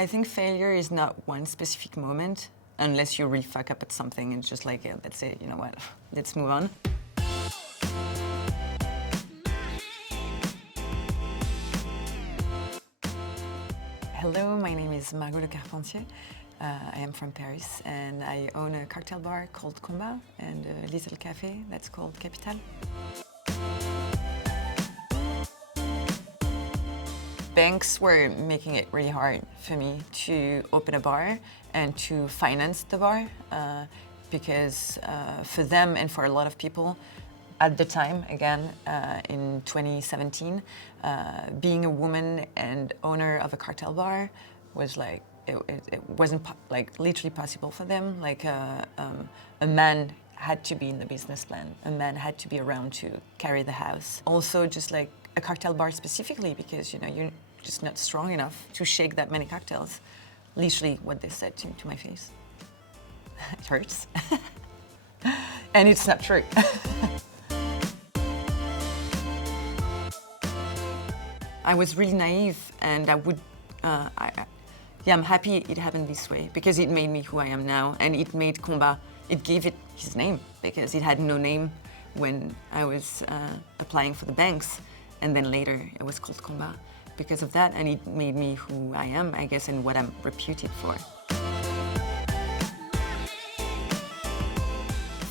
I think failure is not one specific moment, unless you really fuck up at something and just like, yeah, that's it, you know what, let's move on. Hello, my name is Margot Lecarpentier. I am from Paris and I own a cocktail bar called Combat and a little cafe that's called Capital. Banks were making it really hard for me to open a bar and to finance the bar because for them and for a lot of people at the time, again, in 2017, being a woman and owner of a cocktail bar was like, it wasn't like literally possible for them. Like a man had to be in the business plan. A man had to be around to carry the house. Also, just like a cocktail bar specifically, because you know you're just not strong enough to shake that many cocktails. Literally, what they said to my face. It hurts, and it's not true. I was really naive, and I would. I'm happy it happened this way because it made me who I am now, and it made Combat. It gave it his name because it had no name when I was applying for the banks, and then later it was called Combat because of that, and it made me who I am, I guess, and what I'm reputed for.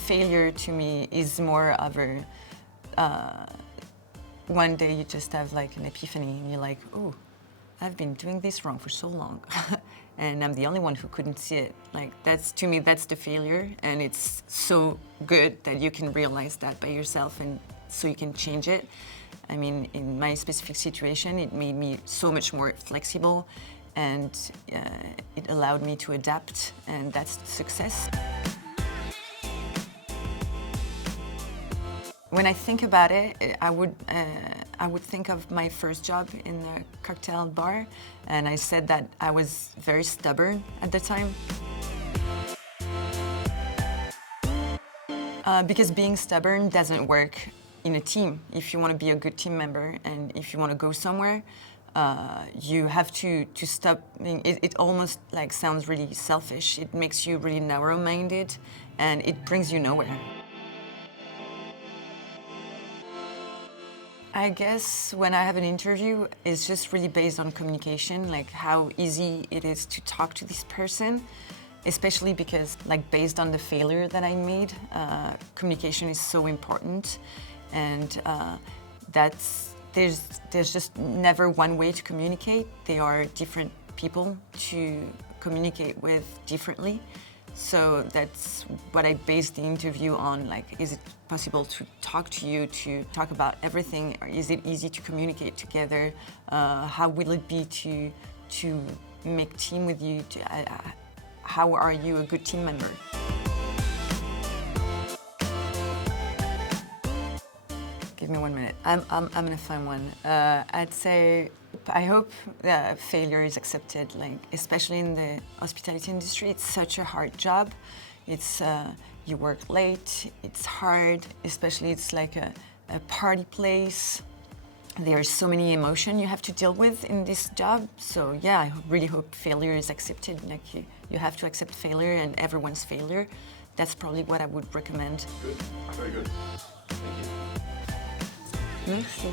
Failure to me is more of a one day you just have like an epiphany and you're like, oh, I've been doing this wrong for so long and I'm the only one who couldn't see it. Like that's, to me, that's the failure, and it's so good that you can realize that by yourself and so you can change it. I mean, in my specific situation, it made me so much more flexible and it allowed me to adapt, and that's success. When I think about it, I would think of my first job in a cocktail bar, and I said that I was very stubborn at the time. Because being stubborn doesn't work in a team. If you want to be a good team member and if you want to go somewhere, you have to stop. It almost like sounds really selfish. It makes you really narrow-minded, and it brings you nowhere. I guess when I have an interview, it's just really based on communication, like how easy it is to talk to this person, especially because, like, based on the failure that I made, communication is so important, and there's just never one way to communicate. There are different people to communicate with differently. So that's what I based the interview on, like, is it possible to talk to you, to talk about everything? Or is it easy to communicate together? How will it be to make team with you? How are you a good team member? Give me 1 minute. I'm gonna find one. I'd say, I hope failure is accepted, like especially in the hospitality industry. It's such a hard job. It's you work late. It's hard, especially it's like a party place. There's so many emotions you have to deal with in this job. So yeah, I really hope failure is accepted. Like you have to accept failure and everyone's failure. That's probably what I would recommend. Good, very good. Thank you. Merci.